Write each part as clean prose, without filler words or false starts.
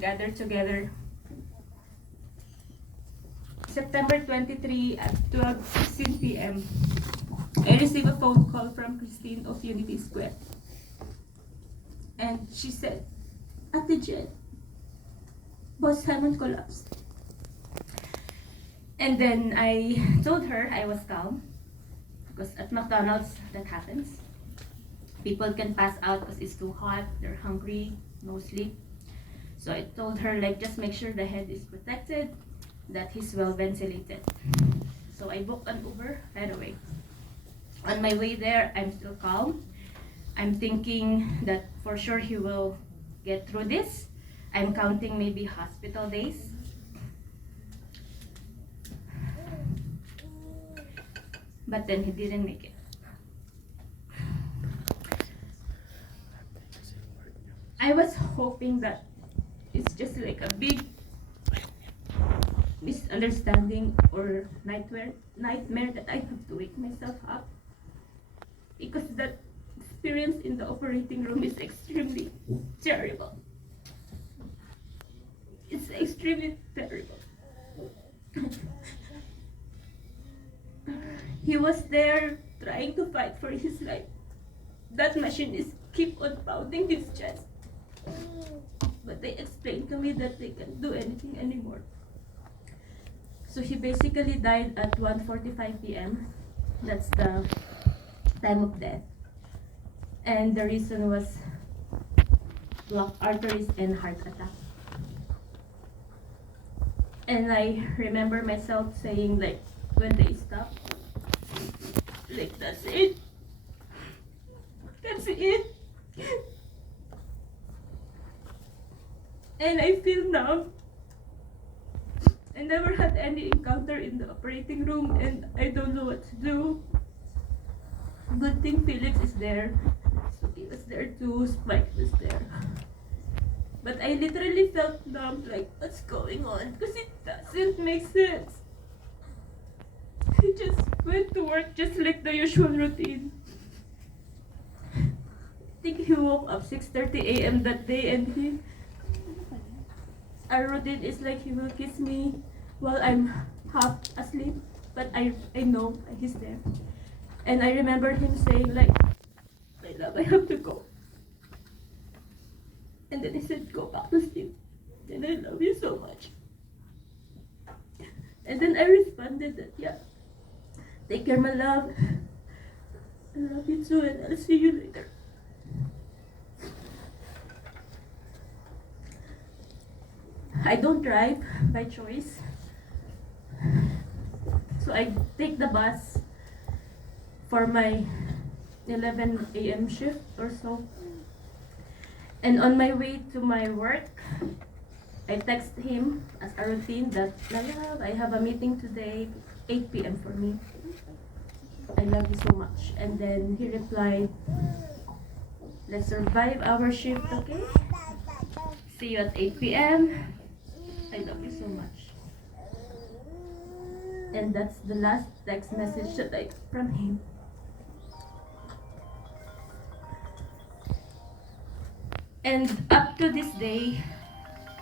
gathered together. September 23 at 12:16 p.m. I received a phone call from Christine of Unity Square. And she said, Ate Jen, Boss Simon collapsed. And then I told her I was calm because at McDonald's that happens. People can pass out because it's too hot, they're hungry, no sleep. So I told her like just make sure the head is protected, that he's well ventilated. So I booked an Uber right away. On my way there, I'm still calm. I'm thinking that for sure he will get through this. I'm counting maybe hospital days. But then he didn't make it. I was hoping that it's just like a big misunderstanding or nightmare that I have to wake myself up. Because that experience in the operating room is extremely terrible. It's extremely terrible. He was there trying to fight for his life. That machine is keep on pounding his chest. But they explained to me that they can't do anything anymore. So he basically died at 1:45 p.m. That's the time of death. And the reason was blocked arteries and heart attack. And I remember myself saying like when they stopped, like that's it. That's it. And I feel numb. I never had any encounter in the operating room and I don't know what to do. Good thing Felix is there. Suki was there too, Spike was there. But I literally felt numb, like what's going on? Because it doesn't make sense. I just went to work just like the usual routine. I think he woke up 6:30 a.m. that day and our routine is like he will kiss me while I'm half asleep, but I know he's there. And I remember him saying like, my love, I have to go. And then he said, go back to sleep. And I love you so much. And then I responded that, yeah, take care, my love. I love you too, and I'll see you later. I don't drive by choice. So I take the bus for my 11 a.m. shift or so. And on my way to my work, I text him as a routine that, love, I have a meeting today, 8 p.m. for me. I love you so much. And then he replied, let's survive our shift, okay? See you at 8 p.m. I love you so much. And that's the last text message that I got from him. And up to this day,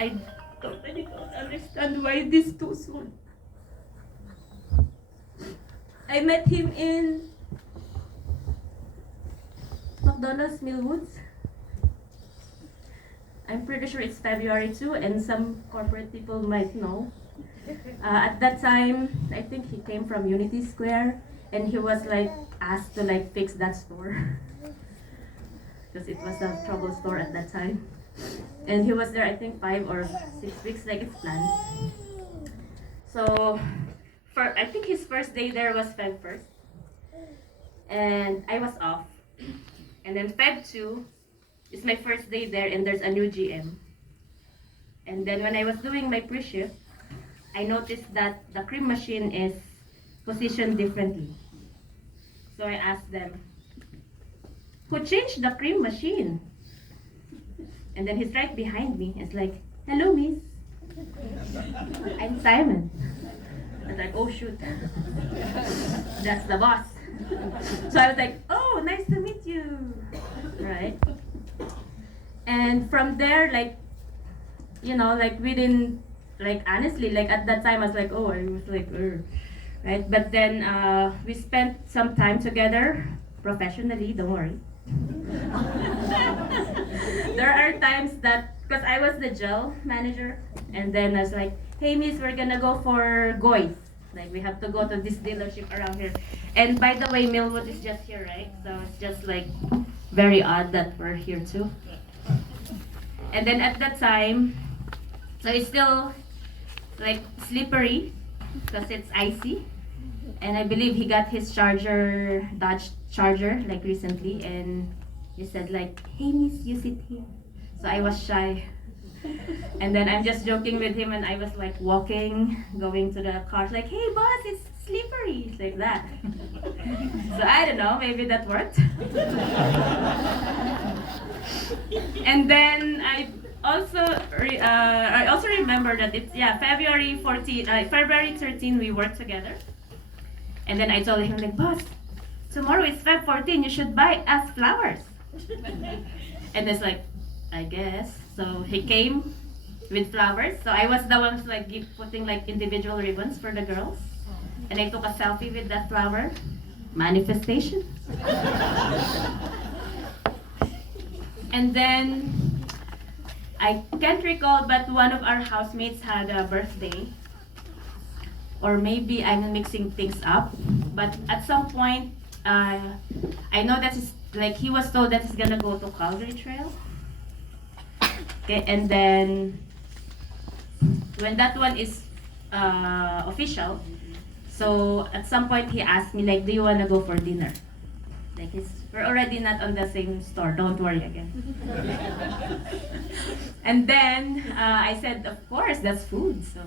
I totally don't understand why this too soon. I met him in McDonald's Millwoods. I'm pretty sure it's February 2, and some corporate people might know. At that time, I think he came from Unity Square, and he was like asked to like fix that store because it was a trouble store at that time. And he was there, I think 5 or 6 weeks, like it's planned. So, I think his first day there was Feb 1st, and I was off. And then Feb 2 is my first day there, and there's a new GM. And then when I was doing my pre-shift, I noticed that the cream machine is positioned differently. So I asked them, who changed the cream machine? And then he's right behind me. It's like, hello, miss. I'm Simon. I was like, oh shoot. That's the boss. So I was like, oh, nice to meet you. Right? And from there, like, like we didn't, like honestly, like at that time I was like, oh, I was like, right? But then we spent some time together professionally, don't worry. There are times that, because I was the gel manager, and then I was like, hey miss, we're gonna go for Goys. Like we have to go to this dealership around here. And by the way, Millwood is just here, right? So it's just like very odd that we're here too. And then at that time, so it's still like slippery because it's icy. And I believe he got his charger, Dodge Charger, like recently, and he said like, hey miss, you sit here. So I was shy. And then I'm just joking with him, and I was like walking, going to the car, like, hey boss, it's slippery, like that. So I don't know, maybe that worked. And then I also remember that it's February 13 we worked together. And then I told him like, boss, tomorrow is Feb 14, you should buy us flowers. And it's like, I guess. So he came with flowers. So I was the one who like putting like individual ribbons for the girls. And I took a selfie with that flower. Manifestation. And then I can't recall, but one of our housemates had a birthday. Or maybe I'm mixing things up. But at some point, I know that he was told that he's gonna go to Calgary Trail. Okay, and then when that one is official, so at some point he asked me like, do you wanna go for dinner? Like we're already not on the same store, don't worry again. And then I said, of course, that's food. So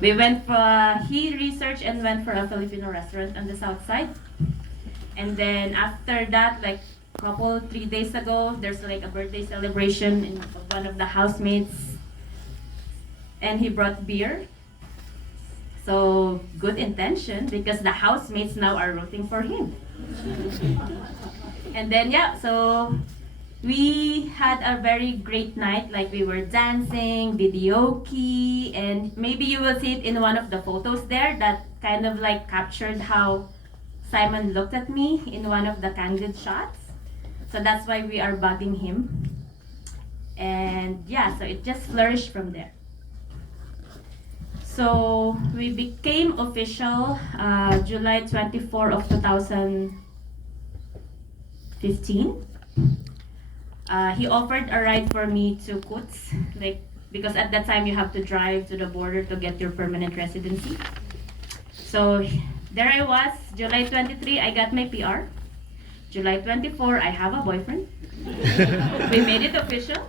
we went he researched and went for a Filipino restaurant on the south side. And then after that, like 3 days ago, there's like a birthday celebration in one of the housemates. And he brought beer. So good intention, because the housemates now are rooting for him. And then so we had a very great night. Like we were dancing, videoke, and maybe you will see it in one of the photos there that kind of like captured how Simon looked at me in one of the candid shots. So that's why we are bugging him. And so it just flourished from there. So we became official July 24 of 2015. He offered a ride for me to Kutz, because at that time you have to drive to the border to get your permanent residency. So there I was, July 23, I got my PR. July 24, I have a boyfriend. We made it official.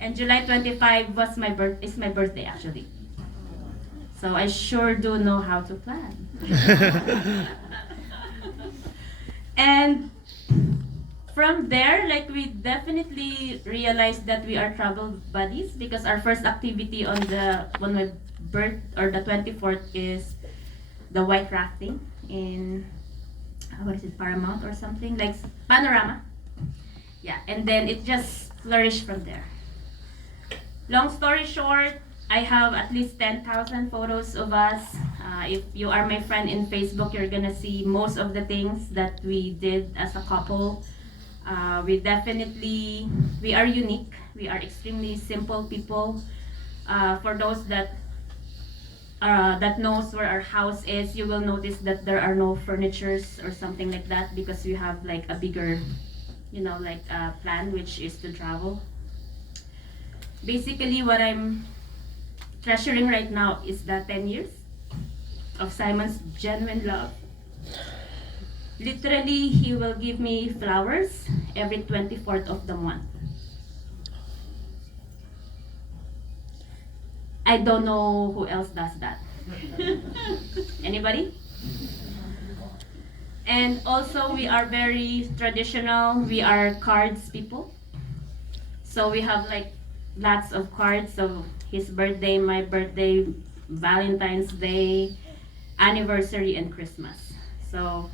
And July 25 is my birthday actually. So I sure do know how to plan. And from there, we definitely realized that we are travel buddies, because our first activity on my birth, or the 24th, is the white rafting in Paramount or something, like Panorama. Yeah, and then it just flourished from there. Long story short, I have at least 10,000 photos of us. If you are my friend in Facebook, you're gonna see most of the things that we did as a couple. We are unique. We are extremely simple people. For those that knows where our house is, you will notice that there are no furnitures or something like that, because we have like a bigger, plan, which is to travel. Basically, what I'm treasuring right now is the 10 years of Simon's genuine love. Literally, he will give me flowers every 24th of the month. I don't know who else does that. Anybody? And also, we are very traditional. We are cards people. So we have lots of cards. So his birthday, my birthday, Valentine's Day, anniversary, and Christmas. So,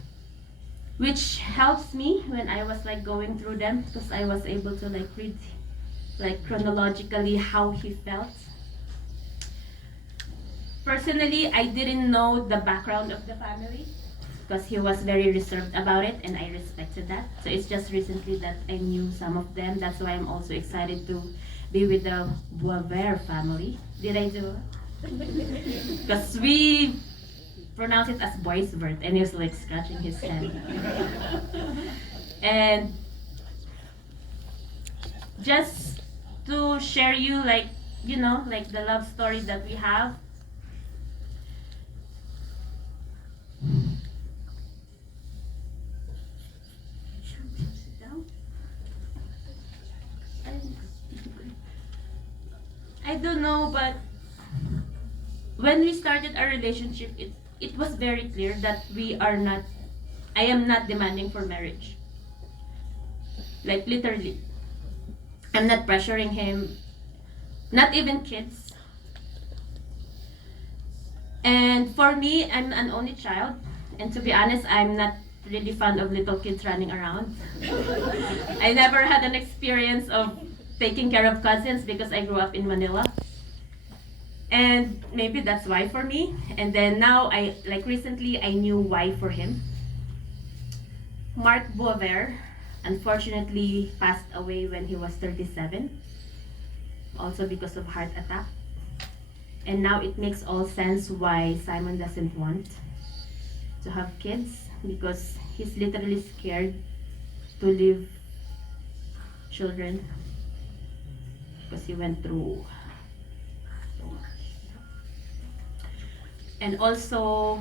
which helps me when I was going through them, because I was able to read like chronologically how he felt. Personally, I didn't know the background of the family because he was very reserved about it, and I respected that. So it's just recently that I knew some of them. That's why I'm also excited to be with the Boisvert family. Did I do it? Because we pronounce it as Boisvert, and he was like scratching his head. And just to share you, like, you know, like the love story that we have. Sit down. I don't know, but when we started our relationship, it was very clear that I am not demanding for marriage. Like literally. I'm not pressuring him, not even kids. And for me, I'm an only child. And to be honest, I'm not really fond of little kids running around. I never had an experience of taking care of cousins because I grew up in Manila. And maybe that's why for me. And then now, recently, I knew why for him. Mark Boisvert, unfortunately, passed away when he was 37, also because of heart attack. And now it makes all sense why Simon doesn't want to have kids, because he's literally scared to leave children because he went through so much. And also,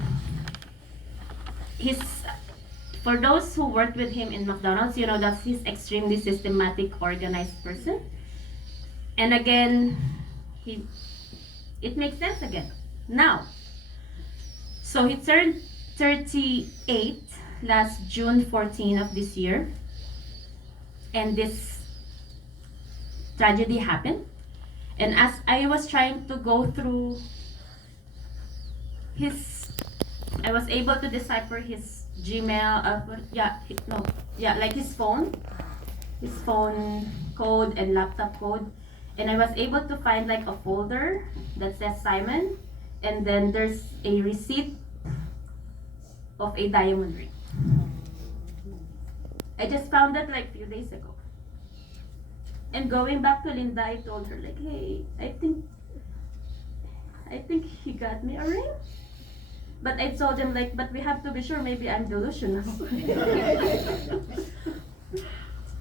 for those who worked with him in McDonald's, you know that he's extremely systematic, organized person. And again, it makes sense again now. So he turned 38 last June 14 of this year, and this tragedy happened. And as I was trying to go through I was able to decipher his Gmail, like his phone code and laptop code. And I was able to find like a folder that says Simon, and then there's a receipt of a diamond ring. I just found that like a few days ago. And going back to Linda, I told her like, hey, I think he got me a ring. But I told him like, but we have to be sure, maybe I'm delusional.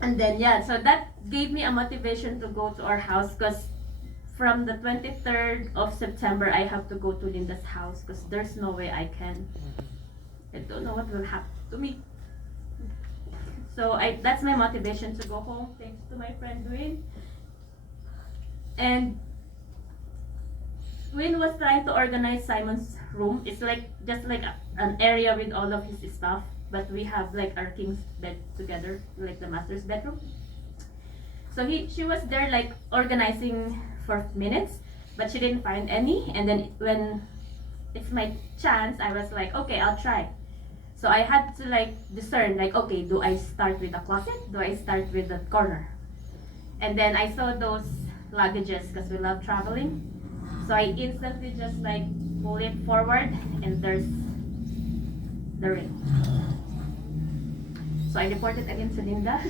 And then so that gave me a motivation to go to our house, because from the 23rd of September, I have to go to Linda's house because there's no way I don't know what will happen to me. So that's my motivation to go home, thanks to my friend Dwayne. And Dwayne was trying to organize Simon's room. It's like just like an area with all of his stuff, but we have like our king's bed together, like the master's bedroom. So she was there like organizing for minutes, but she didn't find any. And then when it's my chance, I was like, okay, I'll try. So I had to like discern, like, okay, do I start with the closet? Do I start with the corner? And then I saw those luggages because we love traveling. So I instantly just like pull it forward, and there's the ring. So I reported again to Linda.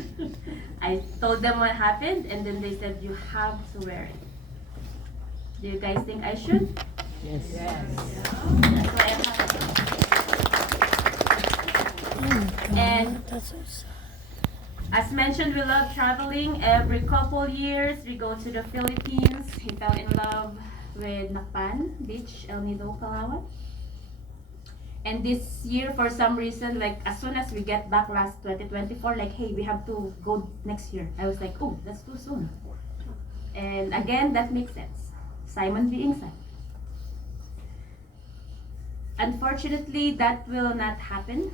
I told them what happened, and then they said, you have to wear it. Do you guys think I should? Yes. That's why I have it. And That's so sad. as mentioned, we love traveling. Every couple years, we go to the Philippines. He fell in love with Napan Beach, El Nido, Palawan. And this year, for some reason, like as soon as we get back last 2024, like, hey, we have to go next year. I was like, oh, that's too soon. And again, that makes sense. Simon being Simon. Unfortunately, that will not happen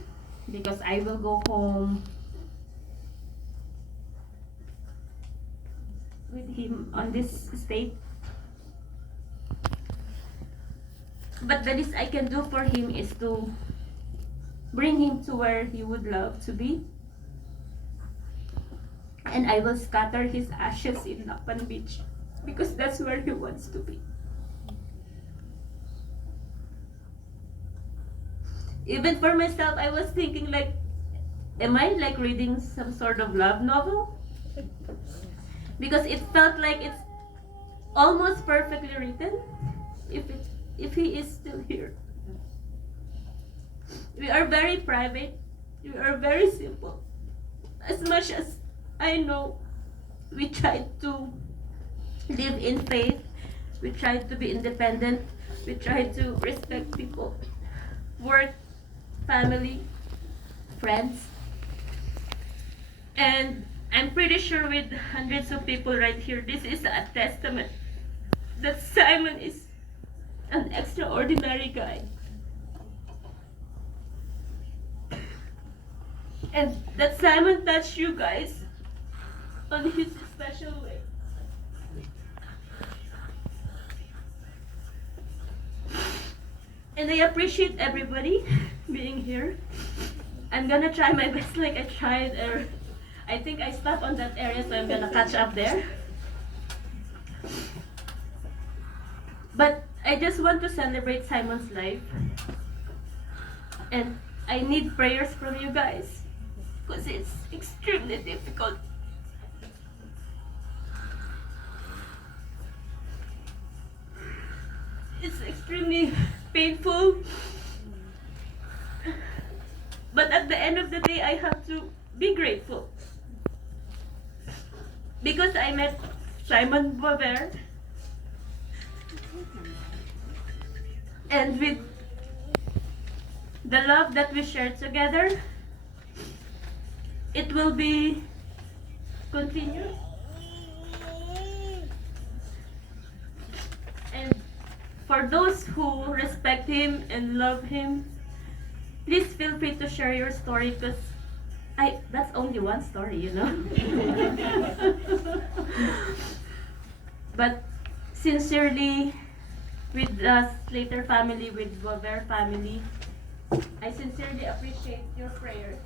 because I will go home with him on this state. But the least I can do for him is to bring him to where he would love to be. And I will scatter his ashes in Lakpan Beach because that's where he wants to be. Even for myself, I was thinking like, am I like reading some sort of love novel? Because it felt like it's almost perfectly written if he is still here. We are very private. We are very simple. As much as I know, we try to live in faith. We try to be independent. We try to respect people. Work, family, friends. And I'm pretty sure with hundreds of people right here, this is a testament that Simon is an extraordinary guy. And that Simon touched you guys on his special way. And I appreciate everybody being here. I'm gonna try my best like I tried. I think I stopped on that area, so I'm gonna catch up there. But I just want to celebrate Simon's life. And I need prayers from you guys because it's extremely difficult. It's extremely painful. But at the end of the day, I have to be grateful. Because I met Simon Boisvert. And with the love that we share together, it will be continuous. And for those who respect him and love him, please feel free to share your story because that's only one story, you know. But sincerely, with the Slater family, with Boisvert family, I sincerely appreciate your prayers,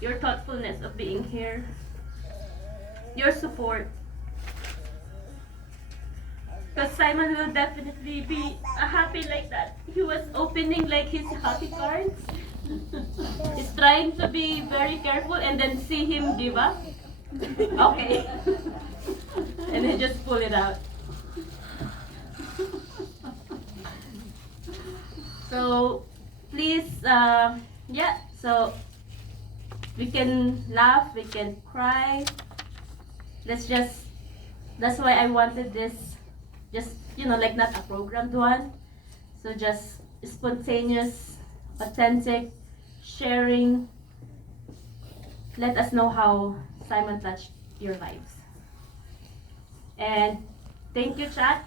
your thoughtfulness of being here, your support. Because Simon will definitely be happy like that. He was opening like his hockey cards. He's trying to be very careful and then see him give up. Okay. And then just pull it out. So please, so we can laugh, we can cry. That's why I wanted this, just, like not a programmed one. So just spontaneous, authentic, sharing. Let us know how Simon touched your lives. And thank you, Chat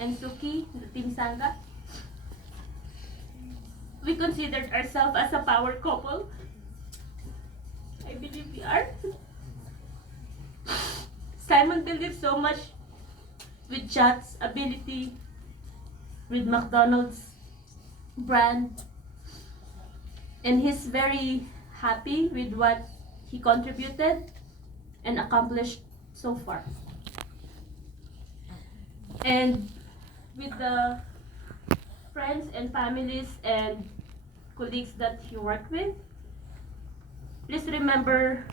and Suki, the Team Sangha. We considered ourselves as a power couple. I believe we are. Simon believes so much with Chat's ability, with McDonald's brand, and he's very happy with what he contributed and accomplished so far. And with the friends and families and colleagues that he worked with, please remember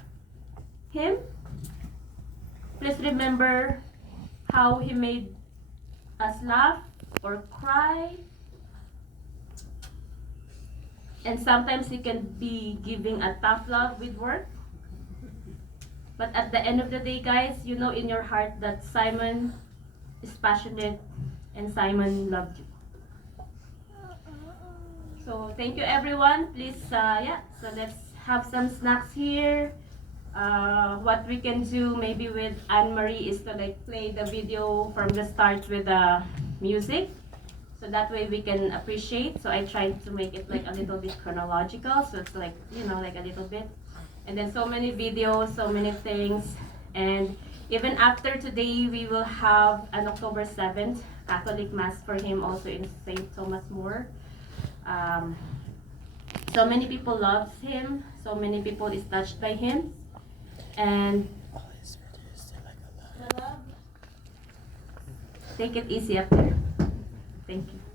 him. Please remember how he made us laugh or cry. And sometimes he can be giving a tough love with work. But at the end of the day, guys, you know in your heart that Simon is passionate and Simon loved you. So thank you, everyone. Please, so let's have some snacks here. What we can do maybe with Anne-Marie is to like play the video from the start with the music. So that way we can appreciate. So I tried to make it like a little bit chronological. So it's like, like a little bit. And then so many videos, so many things. And even after today, we will have an October 7th Catholic Mass for him also in St. Thomas More. So many people loves him. So many people is touched by him. And take it easy up there. Thank you.